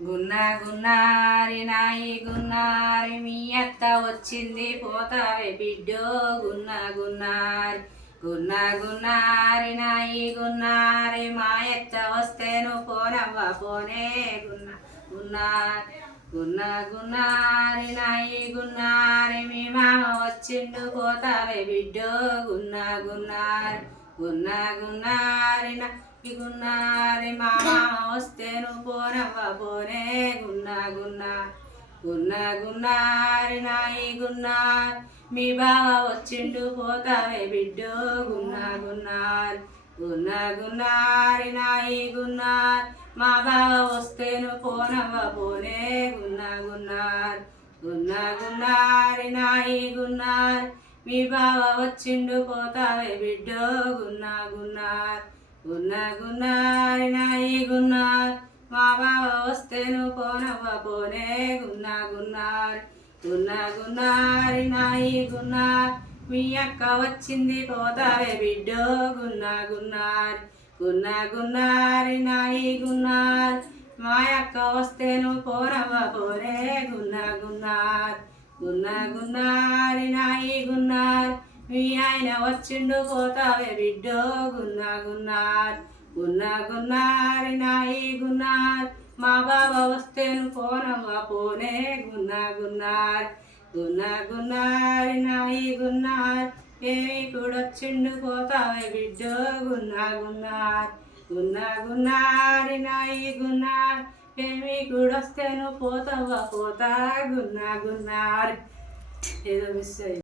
గున్నా గున్నారి నాయి గున్నారి మీ అత్త వచ్చింది పోతావే బిడ్డో గున్నా గున్నారి గున్నా గున్నారి నాయి గున్నారి మా అత్త వస్తేను పోనవ్వ పోనే గున్నా గున్నారి గున్నా గున్నారి నాయి గున్నారి మీ మామ వచ్చిండు పోతావే బిడ్డో గున్నా గున్నారి గున్నా గున్నారి నా గున్నారి మా మామ వస్తేను పోనవ్వ పోనే గున్నా గున్నా గున్నా గున్నారి నాయి గున్నార్ మీ బావ వచ్చిండు పోతావే బిడ్డో గున్నా గున్నార్ గున్నా గున్నారి నాయి గున్నార్ మా బావ వస్తేను పోనవ్వ పోనే గున్నా గున్నార్ గున్నా గున్నారి నాయి గున్నార్ మీ బావ వచ్చిండు పోతావే బిడ్డో గున్నా గున్నార్ గున్నా గున్నారి నాయి గున్నార్ మా బావ వస్తేను పోనవ్వ పోనే గున్నా గున్నార్ గున్నా గున్నారి నాయి గున్నార్ మీ అక్క వచ్చింది పోతావే బిడ్డో గున్నా గున్నార్ గున్నా గున్నారి నాయి గున్నార్ మా అక్క వస్తేను పోనవ్వ పోనే గున్నా గున్నార్ గున్నా గున్నారి నాయి గున్నార్ మీ ఆయన వచ్చిండు పోతావే బిడ్డో గున్నా గున్నార్ గున్నా గున్నారి నాయి గున్నార్ మా బావ వస్తేను పోనవ్వ పోనే గున్నా గున్నార్ గున్నా గున్నారి నాయి గున్నార్ ఏమి కూడొచ్చిండు పోతావే బిడ్డో గున్నా గున్నార్ గున్నా గున్నారి నాయి గున్నార్ ఏమి కూడొస్తేను పోతావా పోతా గున్నా గున్నార్ ఏదో మిస్ అయ్యి